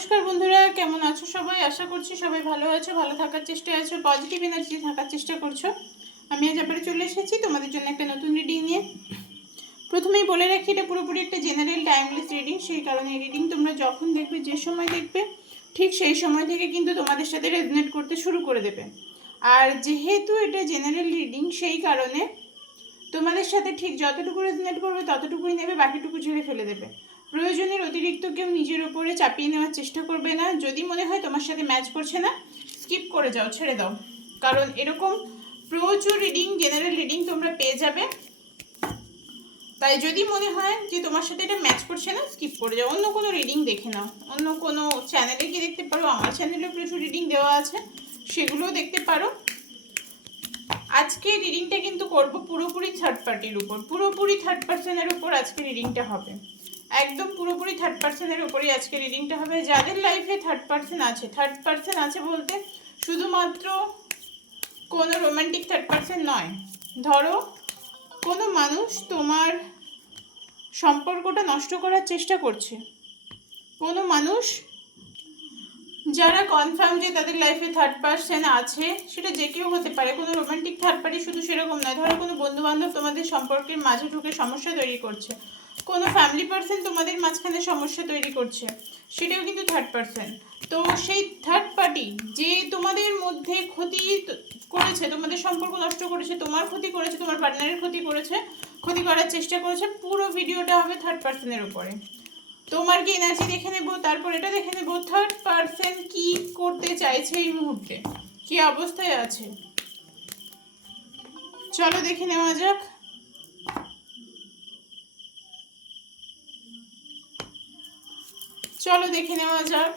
নমস্কার বন্ধুরা, কেমন আছো সবাই? আশা করছি সবাই ভালো আছো, ভালো থাকার চেষ্টায় আছো পজিটিভ এনার্জি থাকার চেষ্টা করছ। আমি আজ আবার চলে এসেছি তোমাদের জন্য একটা নতুন রিডিং নিয়ে। প্রথমেই বলে রাখি, এটা পুরোপুরি একটা জেনারেল টাইমলেস রিডিং সেই কারণে রিডিং তোমরা যখন দেখবে, যে সময় দেখবে, ঠিক সেই সময় থেকে কিন্তু তোমাদের সাথে রেজনেট করতে শুরু করে দেবে। আর যেহেতু এটা জেনারেল রিডিং সেই কারণে তোমাদের সাথে ঠিক যতটুকু রেজনেট করবে, ততটুকুই নেবে, বাকিটুকু ছেড়ে ফেলে দেবে। প্রয়োজনের অতিরিক্ত কেউ নিজের উপরে চাপিয়ে নেওয়ার চেষ্টা করবে না। যদি মনে হয় তোমার সাথে ম্যাচ করছে না স্কিপ করে যাও, ছেড়ে দাও। কারণ এরকম প্রচুর রিডিং জেনারেল রিডিং তোমরা পেয়ে যাবে। তাই যদি মনে হয় যে তোমার সাথে এটা ম্যাচ করছে না স্কিপ করে যাও। অন্য কোনো রিডিং দেখে নাও। অন্য কোনো চ্যানেলে গিয়ে দেখতে পারো। আমার চ্যানেলেও প্রচুর রিডিং দেওয়া আছে। সেগুলোও দেখতে পারো। আজকে রিডিংটা কিন্তু করব পুরোপুরি থার্ড পার্টির উপর। পুরোপুরি থার্ড পার্সনের উপর আজকে রিডিংটা হবে। একদম পুরোপুরি থার্ড পার্সনের উপরই আজকে রিডিংটা হবে। যাদের লাইফে থার্ড পার্সন আছে থার্ড পার্সন আছে বলতে শুধুমাত্র কোনো রোমান্টিক থার্ড পার্সন নয়, ধরো কোনো মানুষ তোমার সম্পর্কটা নষ্ট করার চেষ্টা করছে। কোনো মানুষ যারা কনফার্ম যে তাদের লাইফে থার্ড পার্সন আছে, সেটা যে কেউ হতে পারে। কোনো রোমান্টিক থার্ড পার্টি শুধু সেরকম নয়, ধরো কোনো বন্ধু বান্ধব তোমাদের সম্পর্কের মাঝে ঢুকে সমস্যা তৈরি করছে। কোনো ফ্যামিলি পার্সন তোমাদের মাঝখানে সমস্যা তৈরি করছে, সেটাও কিন্তু থার্ড পার্সন তো সেই থার্ড পার্টি যে তোমাদের মধ্যে ক্ষতি করেছে, তোমাদের সম্পর্ক নষ্ট করেছে, তোমার ক্ষতি করেছে, তোমার পার্টনারের ক্ষতি করেছে, ক্ষতি করার চেষ্টা করেছে, পুরো ভিডিওটা হবে থার্ড পার্সনের উপরে। তোমার কি এনার্জি দেখে নেব, তারপর এটা দেখে নেব থার্ড পার্সন কি করতে চাইছে এই মুহূর্তে? কি অবস্থায় আছে? চলো দেখে নেওয়া যাক। চলো দেখে নেওয়া যাক।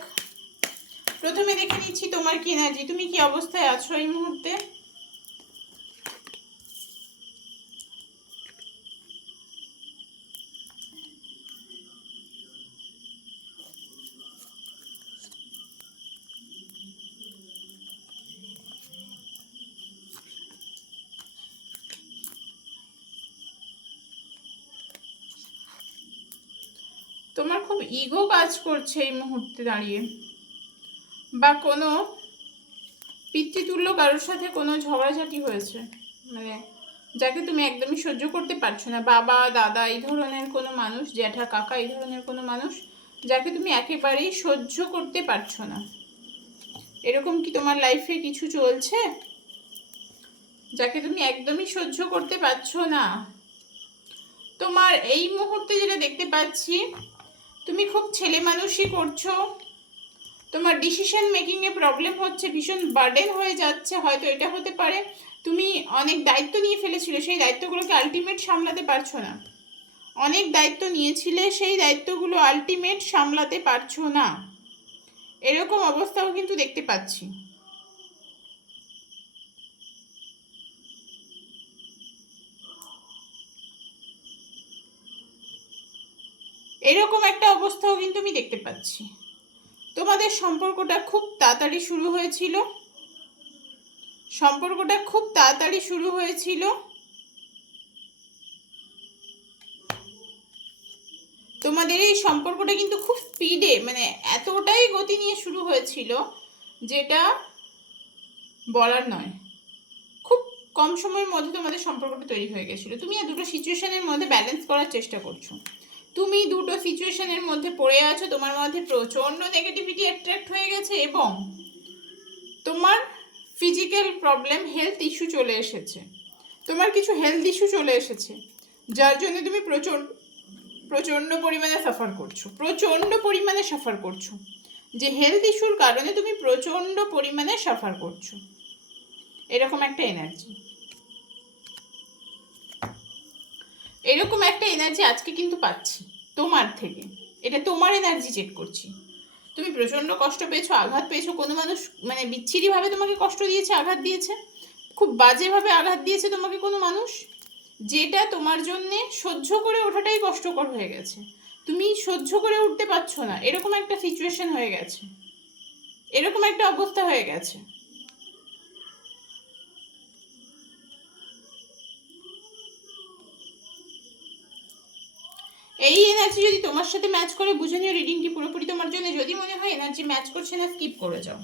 প্রথমে দেখে নিচ্ছি তোমার কি এনার্জি। তুমি কি অবস্থায় আছো এই মুহূর্তে? তোমার খুব ইগো কাজ করছে এই মুহূর্তে দাঁড়িয়ে। বা কোনো পিতৃতুল্য কারোর সাথে কোনো ঝগড়াঝাটি হয়েছে? মানে যাকে তুমি একদমই সহ্য করতে পারছ না, বাবা, দাদা, এই ধরনের কোনো মানুষ, জ্যাঠা, কাকা, এই ধরনের কোনো মানুষ যাকে তুমি একেবারেই সহ্য করতে পারছ না। এরকম কি তোমার লাইফে কিছু চলছে? যাকে তুমি একদমই সহ্য করতে পারছ না। তোমার এই মুহূর্তে যেটা দেখতে পাচ্ছি তুমি খুব ছেলে মানুষই করছ। তোমার ডিসিশন মেকিংয়ে প্রবলেম হচ্ছে, ভীষণ বার্ডেন হয়ে যাচ্ছে, হয়তো এটা হতে পারে। তুমি অনেক দায়িত্ব নিয়ে ফেলেছিলে, সেই দায়িত্বগুলোকে আলটিমেট সামলাতে পারছ না। অনেক দায়িত্ব নিয়েছিলে, সেই দায়িত্বগুলো আলটিমেট সামলাতে পারছ না। এরকম অবস্থাও কিন্তু দেখতে পাচ্ছি। এরকম একটা অবস্থাও কিন্তু আমি দেখতে পাচ্ছি। তোমাদের সম্পর্কটা খুব তাড়াতাড়ি শুরু হয়েছিল। সম্পর্কটা খুব তাড়াতাড়ি শুরু হয়েছিল। তোমাদের এই সম্পর্কটা কিন্তু খুব স্পিডে মানে এতটাই গতি নিয়ে শুরু হয়েছিল, যেটা বলার নয়। খুব কম সময়ের মধ্যে তোমাদের সম্পর্কটা তৈরি হয়ে গেছিল। তুমি দুটো সিচুয়েশনের মধ্যে ব্যালেন্স করার চেষ্টা করছ। তুমি দুটো সিচুয়েশনের মধ্যে পড়ে আছো, তোমার মধ্যে প্রচণ্ড নেগেটিভিটি অ্যাট্রাক্ট হয়ে গেছে এবং তোমার ফিজিক্যাল প্রবলেম হেলথ ইস্যু চলে এসেছে। তোমার কিছু হেলথ ইস্যু চলে এসেছে, যার জন্য তুমি প্রচণ্ড প্রচণ্ড পরিমাণে সাফার করছ, প্রচণ্ড পরিমাণে সাফার করছ। যে হেলথ ইস্যুর কারণে তুমি প্রচণ্ড পরিমাণে সাফার করছ। এরকম একটা এনার্জি এরকম একটা এনার্জি আজকে কিন্তু পাচ্ছি, তোমার থেকে। এটা তোমার এনার্জি চেক করছি। তুমি প্রচণ্ড কষ্ট পেয়েছ, আঘাত পেয়েছ, কোনো মানুষ মানে বিচ্ছিরিভাবে তোমাকে কষ্ট দিয়েছে, আঘাত দিয়েছে, খুব বাজেভাবে আঘাত দিয়েছে তোমাকে কোনো মানুষ, যেটা তোমার জন্যে সহ্য করে ওঠাটাই কষ্টকর হয়ে গেছে। তুমি সহ্য করে উঠতে পারছ না, এরকম একটা সিচুয়েশন হয়ে গেছে। এরকম একটা অবস্থা হয়ে গেছে। এই এনার্জি যদি তোমার সাথে ম্যাচ করে, বুঝে নিও রিডিংটি পুরোপুরি তোমার জন্য। যদি মনে হয় এনার্জি ম্যাচ করছে না স্কিপ করে যাও।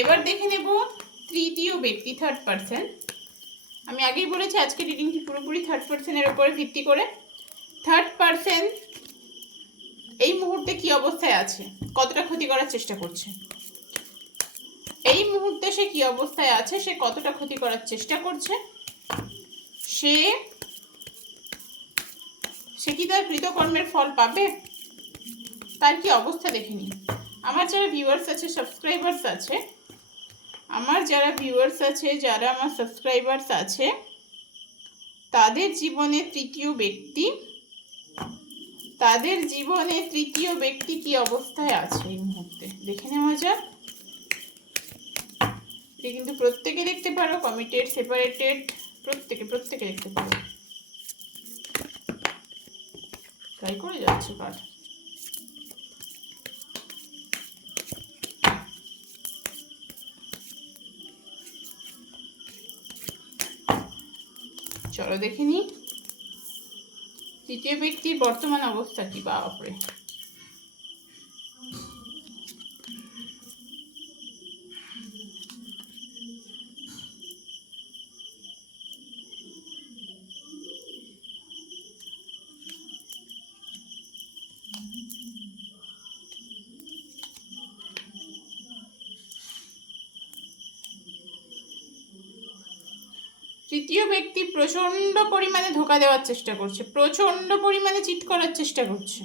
এবার দেখে নেব তৃতীয় ব্যক্তি থার্ড পার্সন আমি আগেই বলেছি, আজকে রিডিংটি পুরোপুরি থার্ড পার্সনের উপরে ভিত্তি করে। থার্ড পার্সন এই মুহূর্তে কি অবস্থায় আছে? কতটা ক্ষতি করার চেষ্টা করছে? এই মুহূর্তে সে কি অবস্থায় আছে? সে কতটা ক্ষতি করার চেষ্টা করছে? সে সে কি তার কৃতকর্মের ফল পাবে? তার কি অবস্থা দেখেনি আমার যারা ভিউয়ার্স আছে সাবস্ক্রাইবার্স আছে, আমার যারা ভিউয়ার্স আছে, যারা আমার সাবস্ক্রাইবার্স আছে, তাদের জীবনে তৃতীয় ব্যক্তি, তাদের জীবনে তৃতীয় ব্যক্তি কি অবস্থায় আছে এই মুহূর্তে? দেখে নেওয়া যাক। কিন্তু প্রত্যেকে দেখতে পারো কমিটেড সেপারেটেড প্রত্যেকে প্রত্যেকে দেখতে পারো। ট্রাই করে যাচ্ছে কার চলো দেখে নি। তৃতীয় ব্যক্তির বর্তমান অবস্থা কি? বাপরে। তৃতীয় ব্যক্তি প্রচণ্ড পরিমাণে ধোকা দেওয়ার চেষ্টা করছে, প্রচণ্ড পরিমাণে চিট করার চেষ্টা করছে।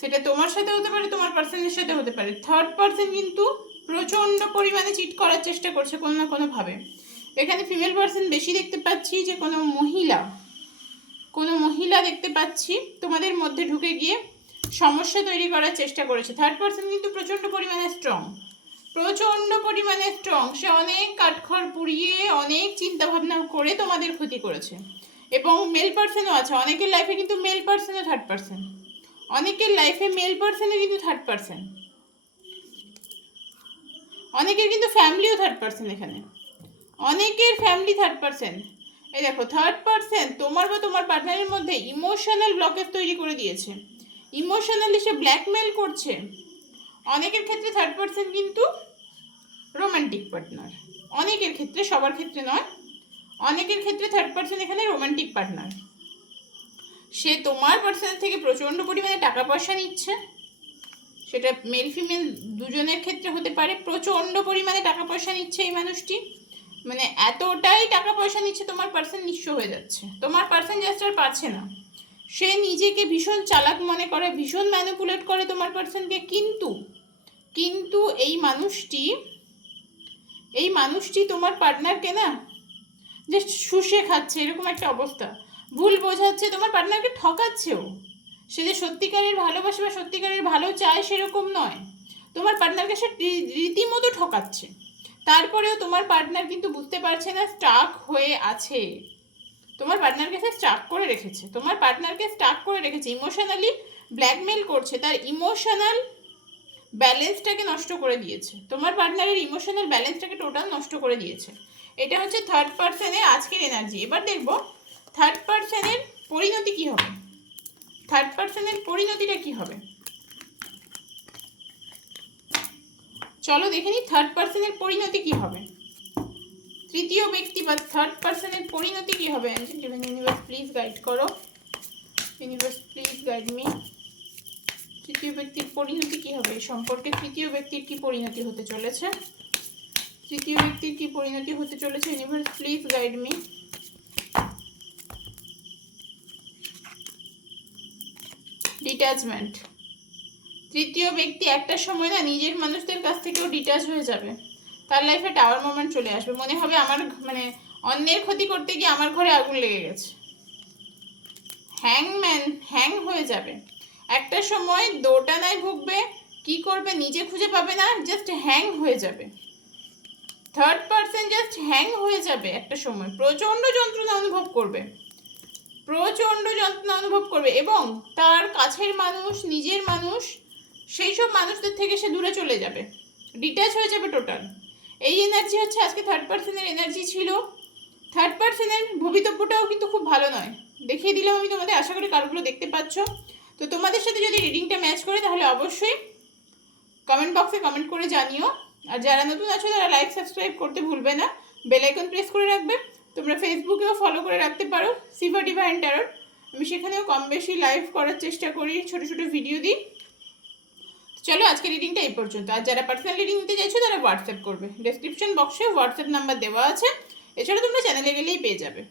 সেটা তোমার সাথে হতে পারে, তোমার পার্সনের সাথে হতে পারে। থার্ড পার্সন কিন্তু প্রচণ্ড পরিমাণে চিট করার চেষ্টা করছে কোনো না কোনোভাবে। এখানে ফিমেল পার্সন বেশি দেখতে পাচ্ছি যে কোনো মহিলা কোনো মহিলা দেখতে পাচ্ছি তোমাদের মধ্যে ঢুকে গিয়ে সমস্যা তৈরি করার চেষ্টা করেছে। থার্ড পার্সন কিন্তু প্রচণ্ড পরিমাণে স্ট্রং প্রচণ্ড পরিমাণে স্ট্রং সে অনেক কাঠখড় পুড়িয়ে অনেক চিন্তা ভাবনা করে তোমাদের ক্ষতি করেছে। এবং মেল পার্সনও আছে। অনেকের লাইফে কিন্তু মেল পার্সনও থার্ড পার্সন অনেকের লাইফে মেল পার্সনও কিন্তু থার্ড পার্সন অনেকের কিন্তু ফ্যামিলিও থার্ড পার্সন এখানে। অনেকের ফ্যামিলি থার্ড পার্সন এই দেখো থার্ড পার্সন তোমার বা তোমার পার্টনারের মধ্যে ইমোশনাল ব্লকেজ তৈরি করে দিয়েছে। ইমোশনালি সে ব্ল্যাকমেল করছে। অনেকের ক্ষেত্রে থার্ড পার্সন কিন্তু রোমান্টিক পার্টনার অনেকের ক্ষেত্রে সবার ক্ষেত্রে নয়, অনেকের ক্ষেত্রে থার্ড পার্সন এখানে রোমান্টিক পার্টনার সে তোমার পার্সনের থেকে প্রচণ্ড পরিমাণে টাকা পয়সা নিচ্ছে। সেটা মেল ফিমেল দুজনের ক্ষেত্রে হতে পারে, প্রচণ্ড পরিমাণে টাকা পয়সা নিচ্ছে এই মানুষটি। মানে এতটাই টাকা পয়সা নিচ্ছে তোমার পার্সন নিঃস্ব হয়ে যাচ্ছে। তোমার পার্সন জাস্ট আর পাচ্ছে না। সে নিজেকে ভীষণ চালাক মনে করে, ভীষণ ম্যানিপুলেট করে তোমার পার্সনকে কিন্তু কিন্তু এই মানুষটি এই মানুষটি তোমার পার্টনারকে না? যে শুষে খাচ্ছে, এরকম একটা অবস্থা। ভুল বোঝাচ্ছে, তোমার পার্টনারকে ঠকাচ্ছেও। সে যে সত্যিকারের ভালোবাসে বা সত্যিকারের ভালো চায়, সেরকম নয়। তোমার পার্টনারকে সে রীতিমতো ঠকাচ্ছে। তারপরেও তোমার পার্টনার কিন্তু বুঝতে পারছে না স্টাক হয়ে আছে। তোমার পার্টনারকে সে স্টাক করে রেখেছে। তোমার পার্টনারকে স্টাক করে রেখেছে। ইমোশনালি ব্ল্যাকমেল করছে। তার ইমোশনাল ব্যালেন্সটাকে নষ্ট করে দিয়েছে। তোমার পার্টনারের ইমোশনাল ব্যালেন্সটাকে টোটাল নষ্ট করে দিয়েছে। এটা হচ্ছে থার্ড পার্সনের আজকের এনার্জি এবার দেখব থার্ড পার্সনের পরিণতি কি হবে? থার্ড পার্সনের পরিণতিটা কি হবে? চলো দেখে নিই থার্ড পার্সনের পরিণতি কি হবে? তৃতীয় ব্যক্তি বা থার্ড পার্সনের পরিণতি কি হবে? ইউনিভার্স প্লিজ গাইড করো। ইউনিভার্স প্লিজ গাইড মি তৃতীয় ব্যক্তির পরিণতি কি হবে? এই সম্পর্কে তৃতীয় ব্যক্তির কি পরিণতি হতে চলেছে? তৃতীয় ব্যক্তির কি পরিণতি হতে চলেছে? Universe please guide me detachment তৃতীয় ব্যক্তি একটা সময় না নিজের মানুষদের কাছ থেকেও ডিটাচ হয়ে যাবে। তার লাইফে টাওয়ার মোমেন্ট চলে আসবে। মনে হবে আমার মানে অন্যের ক্ষতি করতে গিয়ে আমার ঘরে আগুন লেগে গেছে। হ্যাংম্যান হ্যাং হয়ে যাবে। একটা সময় দোটানায় ভুগবে, কি করবে নিজে খুঁজে পাবে না জাস্ট হ্যাং হয়ে যাবে। থার্ড পার্সন জাস্ট হ্যাং হয়ে যাবে একটা সময়। প্রচণ্ড যন্ত্রণা অনুভব করবে। প্রচণ্ড যন্ত্রণা অনুভব করবে এবং তার কাছের মানুষ, নিজের মানুষ, সেই সব মানুষদের থেকে সে দূরে চলে যাবে। ডিট্যাচ হয়ে যাবে টোটাল এই এনার্জি হচ্ছে আজকে থার্ড পার্সনের এনার্জি ছিল। থার্ড পার্সনের ভবিতব্যটাও কিন্তু খুব ভালো নয়। দেখিয়ে দিলাম আমি তোমাদের, আশা করি কারোগুলো দেখতে পাচ্ছ। তো তোমাদের সাথে যদি রিডিংটা ম্যাচ করে, তাহলে অবশ্যই কমেন্ট বক্সে কমেন্ট করে জানিও। আর যারা নতুন আছো, তারা লাইক সাবস্ক্রাইব করতে ভুলবে না। বেল আইকন প্রেস করে রাখবে। তোমরা ফেসবুকেও ফলো করে রাখতে পারো সিভা ডিভাইন ট্যারট আমি সেখানেও কম বেশি লাইভ করার চেষ্টা করি, ছোট ছোট ভিডিও দিই। চলো আজকে রিডিংটা এই পর্যন্ত। আর যারা পার্সোনাল রিডিং নিতে চাইছো, তারা হোয়াটসঅ্যাপ করবে। ডেসক্রিপশন বক্সে হোয়াটসঅ্যাপ নাম্বার দেওয়া আছে। এছাড়া তোমরা চ্যানেলে গেলেই পেয়ে যাবে।